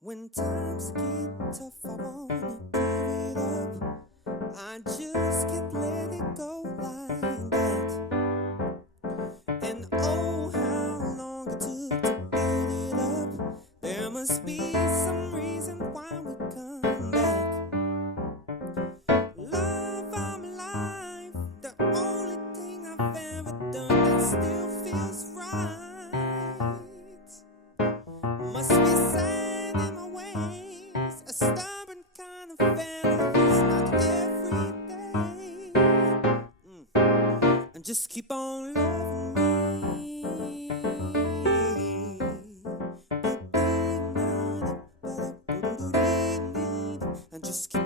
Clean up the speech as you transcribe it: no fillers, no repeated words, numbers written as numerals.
When times get tough, I wanna give it up. I just can't let it go like that. And oh, how long it took to build it up. There must be some reason why we come back. Love, I'm alive. The only thing I've ever done that still feels right. Must be sad in my ways. A stubborn kind of fella who's not every day. And just keep on loving me. And just keep